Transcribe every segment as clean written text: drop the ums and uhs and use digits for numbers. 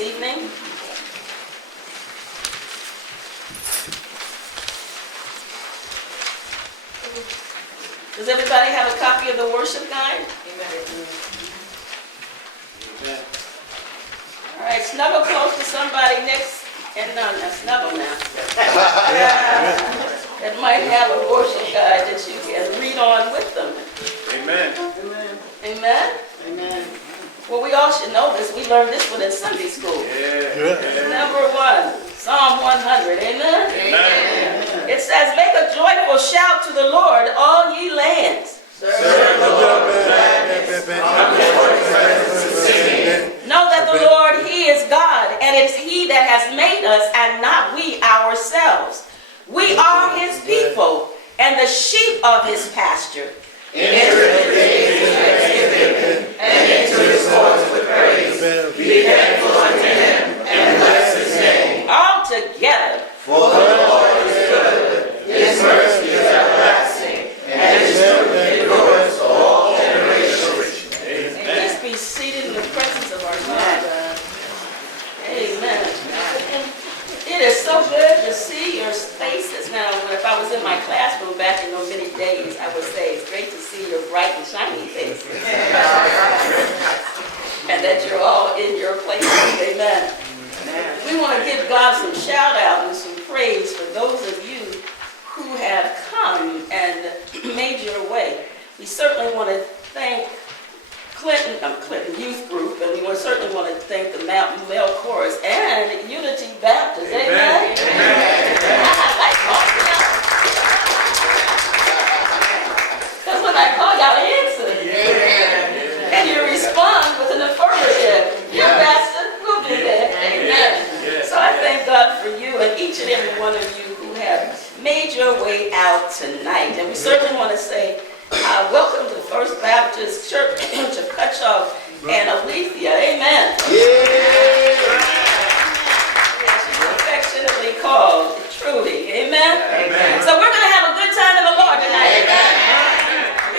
evening. Does everybody have a copy of the worship guide? Amen. All right, snuggle close to somebody next, and now snuggle now. That might have a worship guide that you can read on with them. Amen. Amen? Amen. Well, we all should know this. We learned this one in Sunday school. Number 1, Psalm 100. Amen? Amen. It says, make a joyful shout to the Lord, all ye lands. Know that the Lord, He is God, and it is He that has made us, and not we ourselves. We are His people, and the sheep of His pasture. Enter His gates with thanksgiving, and into His courts with praise. Be thankful unto Him, and bless His name. All together. For the Lord is good, His mercy is everlasting, and His truth endures to all generations. Amen. Please be seated in the presence of our God. Amen. It is so good to see your faces now. If I was in my classroom back in those many days, I would say it's great to see your bright and shiny faces. And that you're all in your places. Amen. We want to give God some shout out and some praise for those of you who have come and made your way. We certainly want to thank Clinton Youth Group, and we certainly want to thank the male chorus and Unity Baptist. Amen. I like talking out. Because when I call, y'all answer. And you respond with an affirmative. Your pastor will be there. Amen. So I thank God for you and each and every one of you who have made your way out tonight. And we certainly want to say, welcome to the First Baptist Church of CUTCHOGUE and ALETHIA. Amen. She's affectionately called Trudy. Amen. So we're going to have a good time in the Lord tonight.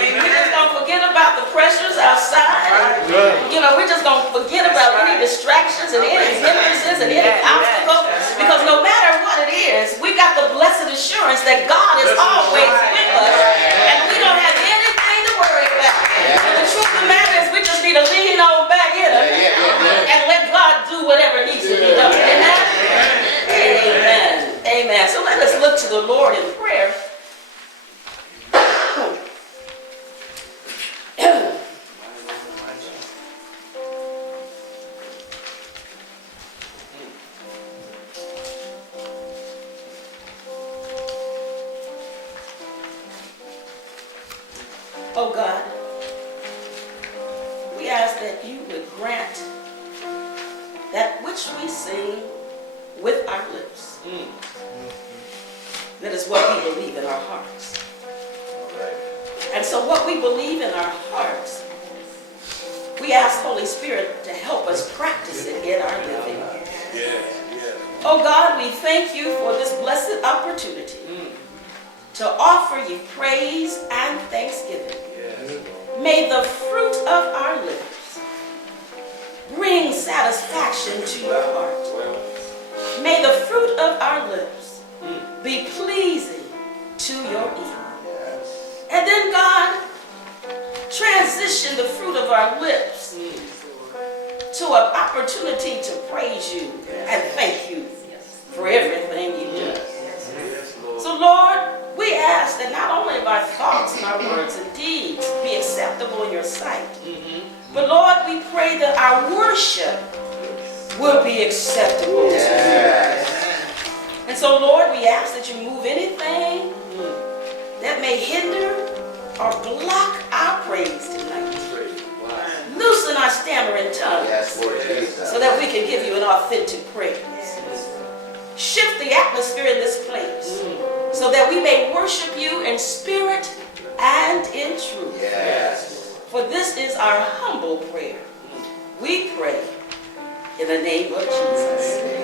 We're just going to forget about the pressures outside. We're just going to forget about any distractions and any hindrances and any obstacles. Because no matter what it is, we got the blessed assurance that God is always with us. And we don't have anything to worry about. And the truth of the matter is we just need to lean on back in it and let God do whatever needs to be done. Amen? Amen. Amen. So let us look to the Lord in prayer. Oh God, we ask that you would grant that which we sing with our lips. That is what we believe in our hearts. And so what we believe in our hearts, we ask Holy Spirit to help us practice it in our living. Oh God, we thank you for this blessed opportunity to offer you praise and thanksgiving. May the fruit of our lips bring satisfaction to your heart. May the fruit of our lips be pleasing to your ear. And then God, transition the fruit of our lips to an opportunity to praise you and thank you for everything you do. So Lord, we ask that not only of our thoughts and our words and deeds be acceptable in your sight, but Lord, we pray that our worship will be acceptable to you. And so Lord, we ask that you move anything that may hinder or block our praise tonight. Loosen our stammering tongues so that we can give you an authentic praise. Shift the atmosphere in this place so that we may worship you in spirit and in truth. For this is our humble prayer. We pray in the name of Jesus.